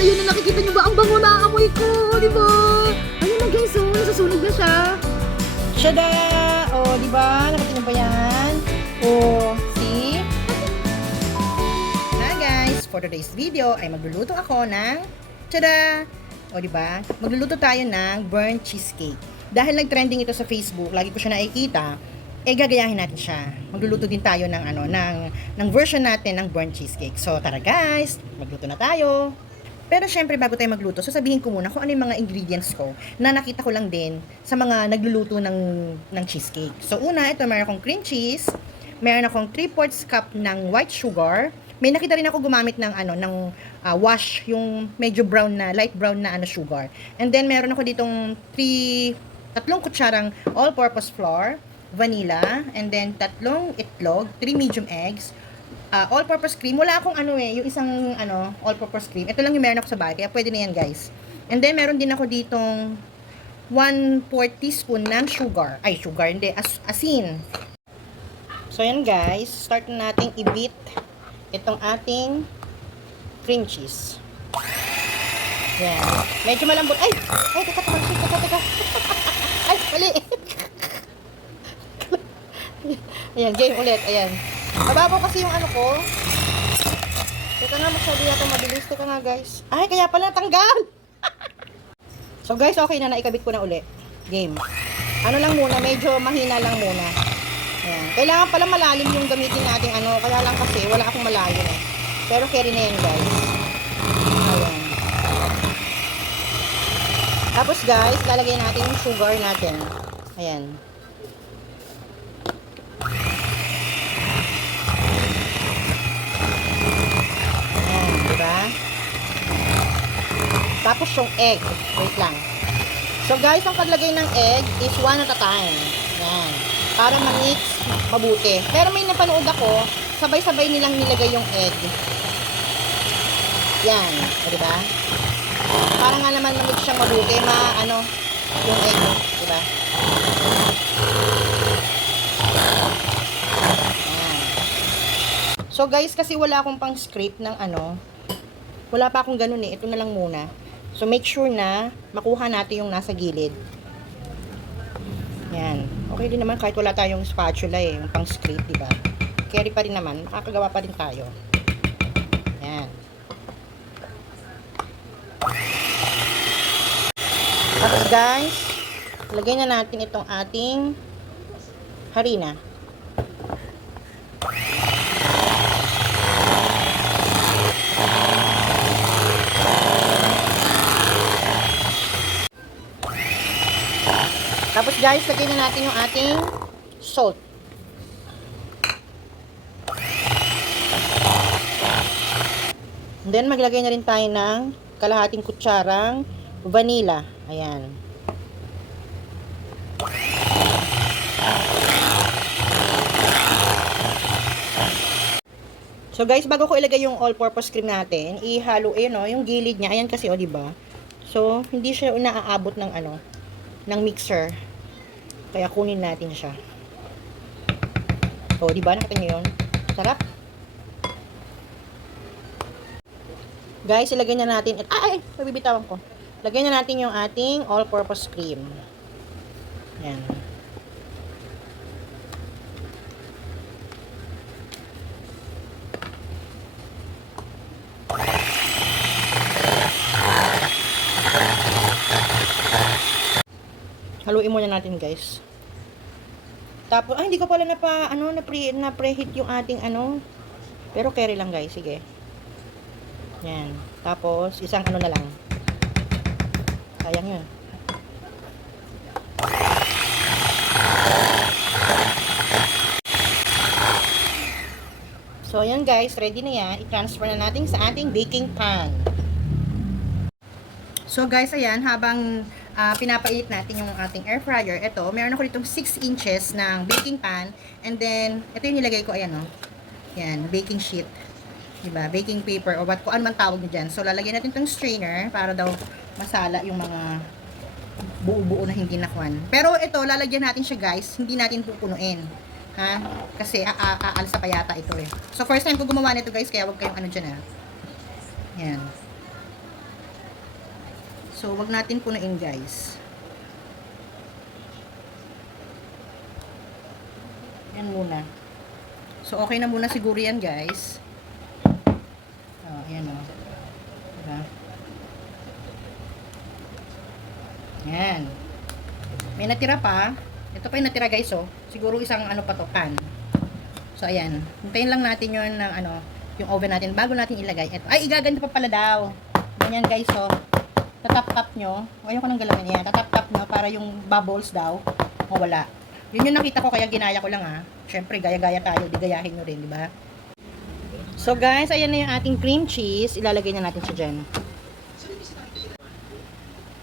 ayun na, nakikita nyo ba? Ang bango na amoy ko, di ba? Ayun na guys, oh, nasusunog na siya. Tada! Oh, di ba? Nakita nyo ba yan? Oh, see? Na guys, for today's video ay magluluto ako ng tada! O, di ba? Magluluto tayo ng burnt cheesecake. Dahil nag-trending ito sa Facebook, lagi ko siya nakikita, gagayahin natin siya. Magluluto din tayo ng ng version natin ng burnt cheesecake. So, tara guys, magluto na tayo. Pero syempre, bago tayo magluto, sasabihin ko muna kung ano yung mga ingredients ko na nakita ko lang din sa mga nagluluto ng cheesecake. So, una, ito, meron akong cream cheese, meron akong 3/4 cup ng white sugar, may nakita rin ako gumamit ng wash, yung medyo brown na, light brown na sugar. And then, meron ako ditong 3 kutsarang all-purpose flour, vanilla, and then 3 itlog, 3 medium eggs, all-purpose cream. Wala akong yung isang all-purpose cream. Ito lang yung meron ako sa bahay, kaya pwede na yan guys. And then meron din ako ditong 1/4 teaspoon ng sugar. Ay, sugar, hindi, asin. So yan guys, start na nating i-beat itong ating cream cheese. Yan. Medyo malambot. Ay, teka. Ay, mali. Ayan, game ulit. Ayan. Mababaw kasi yung ko. Teka nga, masyado yata mabilis. Teka nga, guys. Ay, kaya pala natanggal. So, guys, okay na. Naikabit ko na uli. Game. Ano lang muna, medyo mahina lang muna. Ayan. Kailangan pala malalim yung gamitin natin kaya lang kasi wala akong malalim eh. Pero carry na yan, guys. Ayan. Tapos, guys, lalagay natin yung sugar natin. Ayan. Tapos yung egg. Wait lang. So guys, ang paglagay ng egg is 1 at a time. Yan. Para ma-mix mabuti. Pero may napanood ako, sabay-sabay nilang nilagay yung egg. Yan. O, diba? Para nga naman ma-mix siyang mabuti. Yung egg. Diba? Yan. So guys, kasi wala akong pang scrape ng wala pa akong ganun eh. Ito na lang muna. So, make sure na makuha natin yung nasa gilid. Yan. Okay din naman kahit wala tayong spatula eh. Yung pang scrape, diba? Carry pa rin naman. Makakagawa pa rin tayo. Yan. Tapos guys, lagay na natin itong ating harina. Tapos guys, lagay na natin yung ating salt. And then maglagay na rin tayo ng kalahating kutsarang vanilla. Ayan. So guys, bago ko ilagay yung all-purpose cream natin, ihalo yung gilid niya. Ayan kasi di ba? So, hindi siya naaabot ng ng mixer. Kaya kunin natin siya. O, di ba? Nakita nyo yun? Sarap. Guys, ilagay na natin. Mabibitawan ko. Lagay na natin yung ating all-purpose cream. Yan. Haluin muna natin, guys. Tapos, hindi ko pala na-preheat yung ating Pero carry lang, guys. Sige. Yan. Tapos, isang na lang. Sayang yun. So, yan guys. Ready na yan. I-transfer na natin sa ating baking pan. So, guys, ayan. Habang pinapait natin yung ating air fryer. Ito, meron ako ditong 6 inches ng baking pan. And then, ito yung nilagay ko, ayan, yan, baking sheet. Diba? Baking paper, o kung ano man tawag nyo dyan. So, lalagyan natin itong strainer para daw masala yung mga buo-buo na hindi nakuan. Pero ito, lalagyan natin siya, guys. Hindi natin pupunuin. Ha? Kasi, aalsa pa yata ito eh. So, first time ko gumawa nito, guys, kaya wag kayong dyan, ha. Yan. So, wag natin punuin, guys. Yan muna. So, okay na muna siguro yan, guys. Oh, ayan o. Diba? Yan. May natira pa. Ito pa yung natira, guys, oh. Siguro isang ano pa to, pan. So, ayan. Hintayin lang natin yun ng ano, yung oven natin bago natin ilagay. Ito. Ay, igaganda pa pala daw. Ganyan, guys, oh. Tatap-tap nyo. Ayoko nang galawin yan. Tatap-tap nyo para yung bubbles daw mawala. Yun yung nakita ko, kaya ginaya ko lang, ha. Syempre, gaya-gaya tayo. Di gayahin nyo rin, di ba? So, guys, ayan na yung ating cream cheese. Ilalagay na natin siya dyan.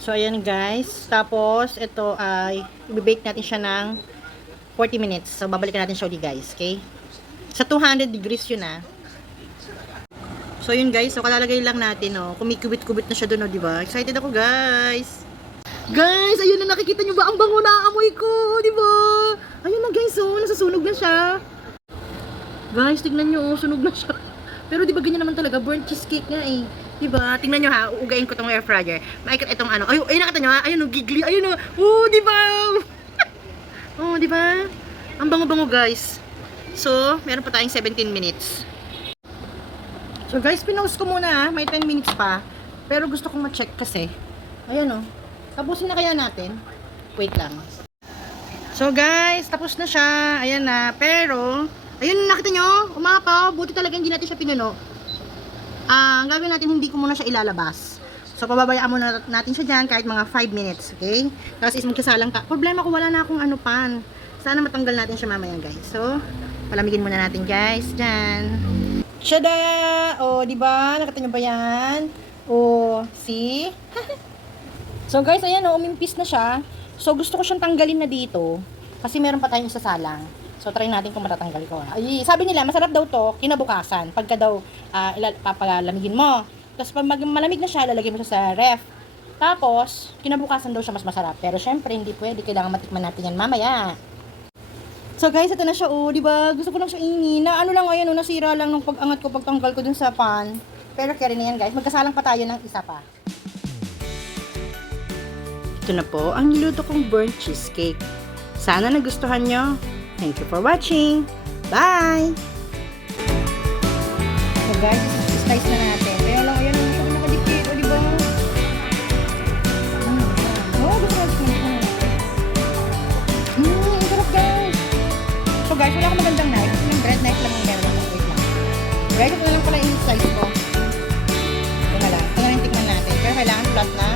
So, ayan, guys. Tapos, ito ay i-bake natin siya ng 40 minutes. So, babalikan natin siya ulit, guys. Okay? Sa 200 degrees yun, ha. So, yun, guys. So, kalalagay lang natin, oh. Kumikubit-kubit na siya doon, oh, di ba? Excited ako, guys. Guys, ayun na, nakikita nyo ba? Ang bango na amoy ko, di ba? Ayun na, guys, oh. Nasasunog na siya. Guys, tignan nyo, oh. Sunog na siya. Pero, di ba, ganyan naman talaga. Burnt cheesecake nga, eh. Diba? Tingnan nyo ha, uugayin ko tong air fryer. Maikot itong ano. Ayun, nakita nyo ha? Ayun, gigli. Ayun, diba? Diba? Ang bango-bango, guys. So, meron pa tayong 17 minutes. So, guys, pinost ko muna ha. May 10 minutes pa. Pero gusto kong ma-check kasi. Ayan, tapusin na kaya natin. Wait lang. So, guys, tapos na siya. Ayan na. Pero, ayun, nakita nyo? Umapaw. Buti talaga hindi natin siya pinuno. Ang gagawin natin, hindi ko muna siya ilalabas. So, pababayaan muna natin siya dyan kahit mga 5 minutes, okay? Tapos is magkasalang ka. Problema ko, wala na akong ano pan. Sana matanggal natin siya mamaya, guys. So, palamigin muna natin, guys, dyan. Tada! Diba? Nakita nyo ba yan? See? So, guys, ayan, umimpis na siya. So, gusto ko siyang tanggalin na dito. Kasi meron pa tayong isasalang. So, try natin kung matatanggal ko. Ay, sabi nila, masarap daw to kinabukasan. Pagka daw, papalamigin mo. Tapos, pag malamig na siya, lalagay mo siya sa ref. Tapos, kinabukasan daw siya mas masarap. Pero, syempre, hindi pwede. Kailangan matikman natin yan mamaya. So, guys, ito na siya, diba? Gusto ko lang siya ingin. Na, ano lang, ayan, nasira lang nung pag-angat ko, pagtanggal ko dun sa pan. Pero, carry na yan, guys. Magkasalang pa tayo ng isa pa. Ito na po, ang niluto kong burnt cheesecake. Sana nagustuhan nyo. Thank you for watching. Bye! So guys, slice na natin. Kaya lang, ayan, siya nakadikit. Diba? Gusto ko. Ang sarap, guys. So guys, wala akong magandang knife. Yung bread knife lang ang meron ako. Wait lang. Bread knife na lang pala yung slice ko. Ito na lang. Ito na lang tikman natin. Pero kailangan flat na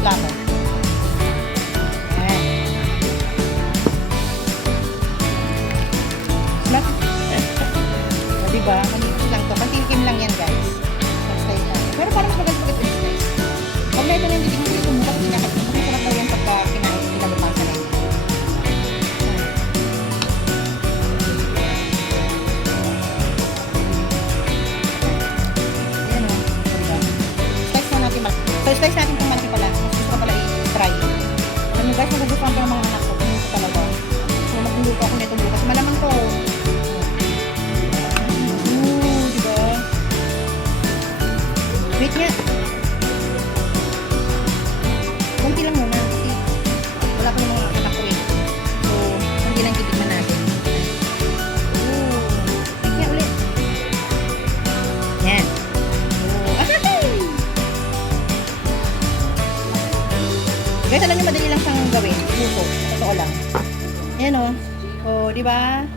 plato. Diba? Malinis lang to. Pantilikim lang yan, guys. Slice natin. Pero parang mas maganda yung slice. Pag na ito na hindi tingin ko mukha din natin. Masarap daw yan pagka kinalupan na yun. Ayan o. Diba? Slice na natin malaki. So, slice natin itong malaki pala. Mas gusto ko pala i-try. Alam nyo guys, nagugustuhan ko ng mga anak ko. Tingin ko talaga. So, magluluto ako nito bukas. Malamang to. Wait nga. Kunti lang muna kasi wala pa ng mga anak ko eh. So, kunti lang titignan natin. Wait nga ulit. Yan. Guys, alam nyo madali lang siyang gawin. Luto. Totoo lang. Ayan o. Diba?